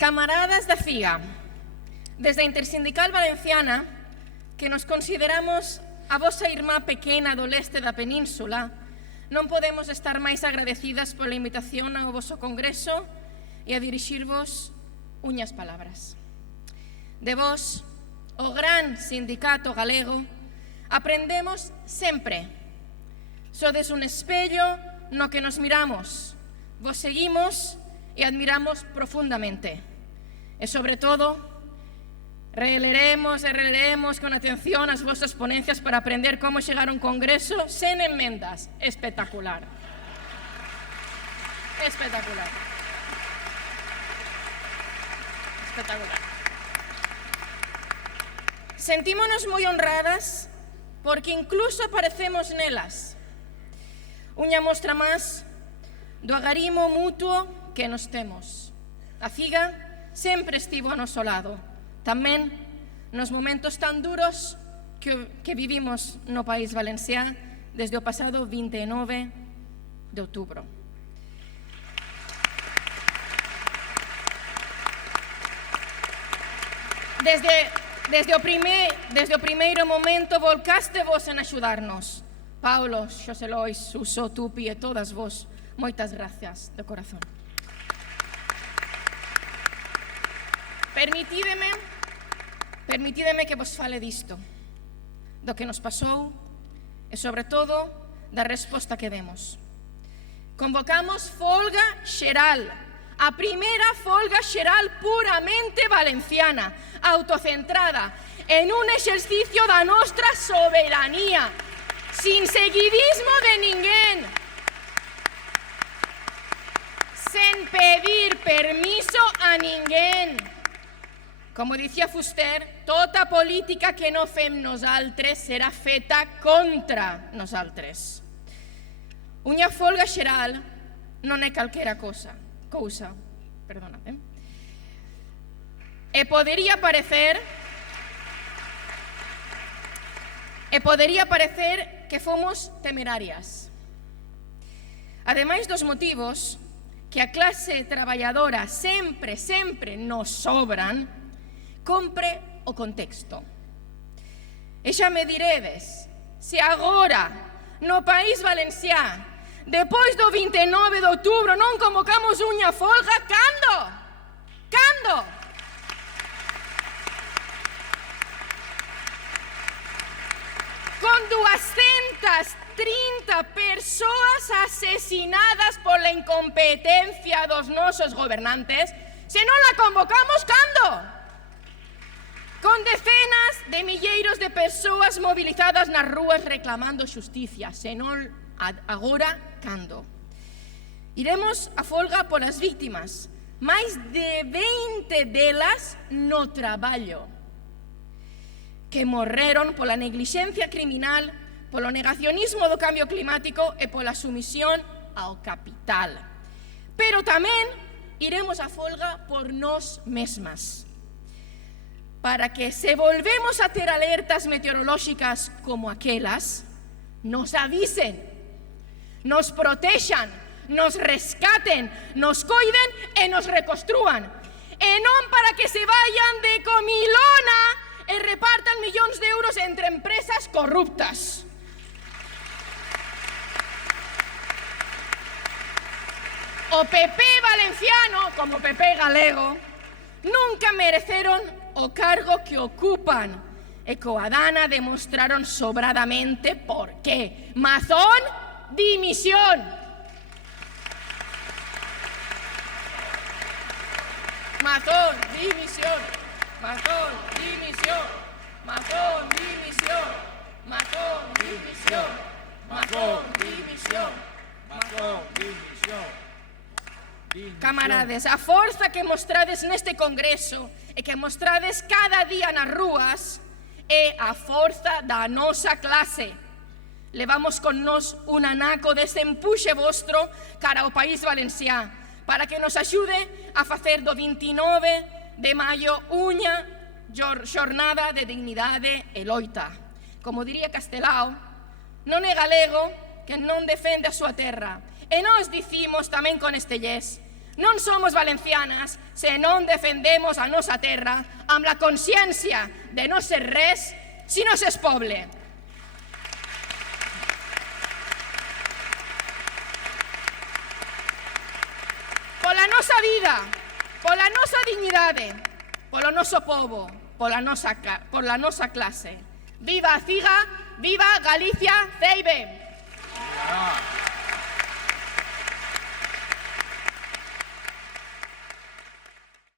Camaradas da FIA, desde a Intersindical Valenciana, que nos consideramos a vosa irmá pequena do leste da península, non podemos estar máis agradecidas pola invitación ao voso congreso e a dirixirvos unhas palabras. De vos, o gran sindicato galego, aprendemos sempre. Sodes un espello no que nos miramos, vos seguimos e admiramos profundamente. E, sobre todo, releremos e releeremos con atención as vosas ponencias para aprender como chegar a un congreso sen enmendas. Espectacular. Espectacular. Espectacular. Sentímonos moi honradas porque incluso aparecemos nelas. Unha mostra máis do agarimo mutuo que nos temos. A FIGA sempre estivo ao noso lado, tamén nos momentos tan duros que vivimos no país valenciá desde o pasado 29 de outubro. Desde o primeiro momento volcástevos en axudarnos. Paulo, Xosé Lois, Suso, Tupi e todas vos, moitas gracias de corazón. Permitideme que vos fale disto, do que nos pasou e, sobre todo, da resposta que demos. Convocamos folga xeral, a primeira folga xeral puramente valenciana, autocentrada, en un exercicio da nostra soberanía, sin seguidismo de ninguén, sen pedir permiso a ninguén. Como dicía Fuster, tota política que no fem nosaltres serà feta contra nosaltres. Unha folga xeral non é calquera cousa. E podería parecer que fomos temerarias. Ademais dos motivos que a clase traballadora sempre nos sobran, compre o contexto. E xa me diredes, se agora, no país valenciá, depois do 29 de outubro, non convocamos unha folga, cando? Cando? Con 230 persoas asesinadas pola incompetencia dos nosos gobernantes, se non la convocamos, cando? Con decenas de milleiros de persoas movilizadas nas rúas reclamando xusticia, senón agora, cando? Iremos a folga polas víctimas, máis de 20 delas no traballo, que morreron pola neglixencia criminal, polo negacionismo do cambio climático e pola sumisión ao capital. Pero tamén iremos a folga por nós mesmas, para que, se volvemos a ter alertas meteorolóxicas como aquelas, nos avisen, nos protexan, nos rescaten, nos coiden e nos reconstrúan. E non para que se vayan de comilona e repartan millóns de euros entre empresas corruptas. O PP valenciano, como o PP galego, nunca mereceron o cargo que ocupan e coa Dana demostraron sobradamente por qué. Mazón, dimisión. Mazón, dimisión. Mazón, dimisión. Mazón, dimisión. Mazón, dimisión. Mazón, dimisión. Mazón, dimisión. Camarades, a forza que mostrades neste congreso e que mostrades cada día nas rúas é a forza da nosa clase. Levamos con nós un anaco dese empuxe vostro cara ao país valenciá para que nos axude a facer do 29 de maio unha xornada de dignidade e loita. Como diría Castelao, non é galego que non defende a súa terra. E nós dicimos tamén con este yes, non somos valencianas se non defendemos a nosa terra amb la consciència de no ser res si no s'és poble. Pola nosa vida, pola nosa dignidade, polo noso povo, pola nosa clase. Viva a CIGA, viva Galicia, CEIBE!